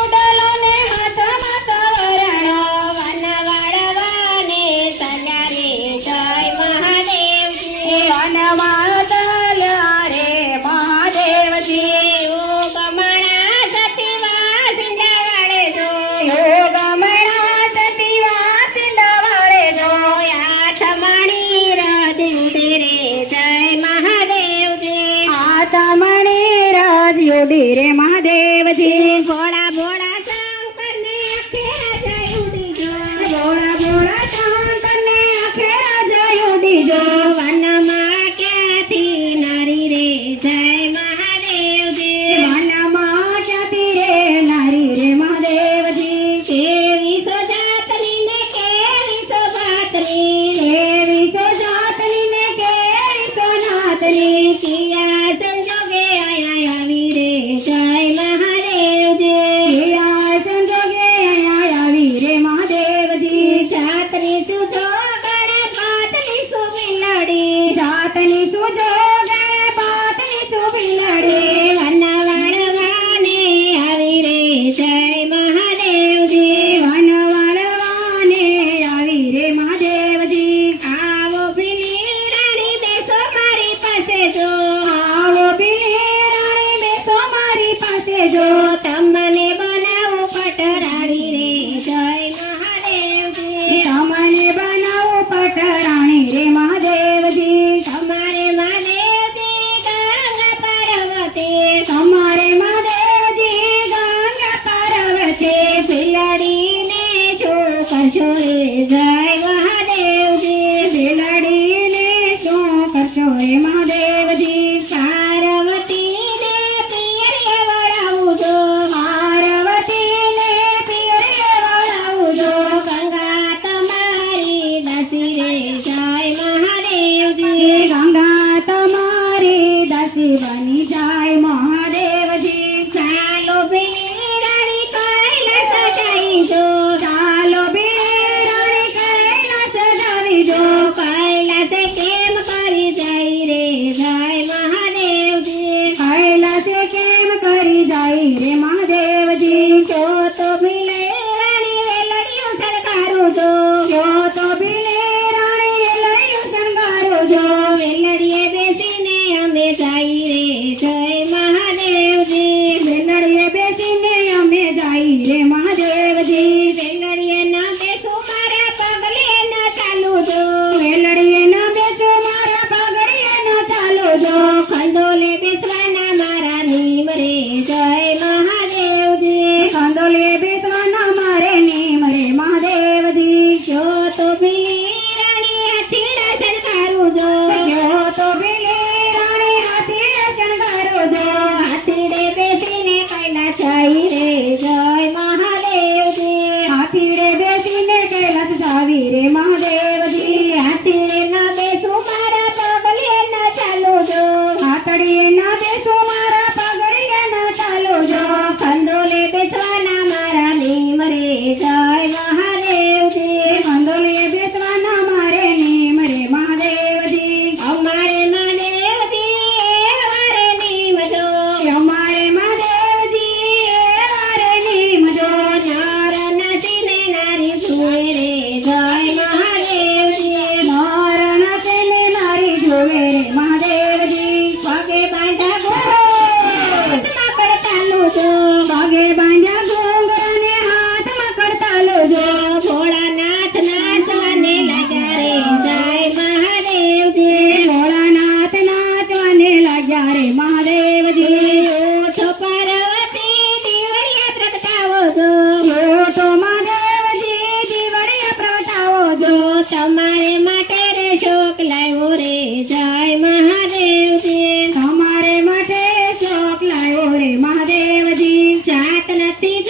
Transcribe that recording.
ઉડલો ને હાથમાં તવરણો વન વાળવાને ચાલ્યા રે જય મહાદેવજી વનમાં ચાલ્યા રે મહાદેવજી ગમણા સતીવા સિંધા વાળે જો ગમણા સતીવા સિંધા વાળે જો આઠમણી રાજ ઉડે રે જય મહાદેવજી આઠમણી રાજ ઉડે રે મહાદેવજી ભોળા ભોળા શંકરને અખેરા જય ઉડી જો ભોળા ભોળા શંકરને અખેરા જય ઉડી જો વનમાં ક્યાંથી નારી રે જય મહાદેવજી વનમાં ક્યાંથી રે નારી રે મહાદેવજી કેવી તો જાતની ને કેવી તો ભાતની કેવી તો જાતની ને કેવી તો નાતની કિયા સંજોગે આયા આવી રે જય મહાદેવજી આ સંજોગે અહીંયા આવી રે મહાદેવજી જાતની સુજો ગણે ભાતની સુબિલડી જાતની સુજો ગે પાતની સુબિલડી વનવાળવાને આવી રે જય મહાદેવજી વનવાળવાને આવી રે મહાદેવજી આવો ભીલી રાણી બેસો મારી પાસે જો આવો પીલી રાણી બેસો મારી પાસે જો તમને બનાવો પટરાણી રે જય મહાદેવજી તમને બનાવો પટરાણી રે મહાદેવજી તમારે મહાદેવજી ગંગા પાર્વતી તમારે મહાદેવજી ગંગા પાર્વતી બિલાડીને જો કરશો રે જય મહાદેવજી બિલાડીને શું કરશો રે મહાદેવજી પાર્વતીને પિયરીએ વળાવું જો પાર્વતીને પિયરે વળાવું જો ગંગા તમારી દાસી રે જય મહાદેવજી ગંગા તમારી દાસી બની જાય મહાદેવજી ચાલો ભીલી રાણી કૈલાસ જઈ જો ચાલો બિરાણી કૈલાસ જાવી જો કૈલાસે કેમ કરી જઈ રે જય મહાદેવજી કૈલાસે કેમ કરી જાય રે મહાદેવજી જો તો ભીલે રાણી વેલડીઓ સરકારું જો જો તો બિલે રાણી લઈ શણગારો જો વેલડીએ બેસીને અમે જઈ રે જય મહાદેવજી બેલડીએ બેસીને અમે જાય રે મહાદેવજી વેલડીએ ન બેસું મારા પગલે ન ચાલુ જો વેલડીએ ન બેસો મારા પગડીએ ન ચાલો જો ખંડોલે બેસવાના મારા નીમ રે જય મહાદેવજી કંદોલે બેસવાના મારે નેમ રે મહાદેવજી જો તો ભીલી રાણી હાથીડા સરકારું જો જો તો બિલે રાણી હાથી શણગારો જો હાથીડે બેસીને કૈલાસ જઈ રે જય મહાદેવજી હાથીડે બેસીને કૈલાસ જાવી રે મહાદેવજી હાથીડે ન બેસું મારા પગલે ન ચાલુ જો હાથડીએ ન બેસો મારા પગડીએ ન ચાલો જો ખંડોલે બેસવાના મારા નીમ રે જય મહાદેવજી કંદોલે બેસવાના મારે નેમ રે મહાદેવજી અમારે મહાદેવજી વારે નીમ જો અમારે મહાદેવજી વારે નીમ જો નાર નથી ને નારી સુએ રે જય મહાદેવજી નારણ તેને નારી જોવે રે મહાદેવજી પગે બાંધા હાથમાં પડતાલું જો પગે બાંધ્યા ઘૂંઘરાને હાથમાં કરતાલો જો ભોળાનાથ નાચવાને લાગ્યા રે જય મહાદેવજી ભોળાનાથ નાચવાને લાગ્યા રે મહાદેવજી ઓછો પાર્વતી દીવડિયા પ્રગટાવો જો મોટો મહાદેવજી દીવડિયા પ્રગટાવો જો તમારે માટે રે શોક લાવ્યો રે જય મહાદેવજી તમારે માટે શોક લાવ્યો રે મહાદેવજી જાત નથી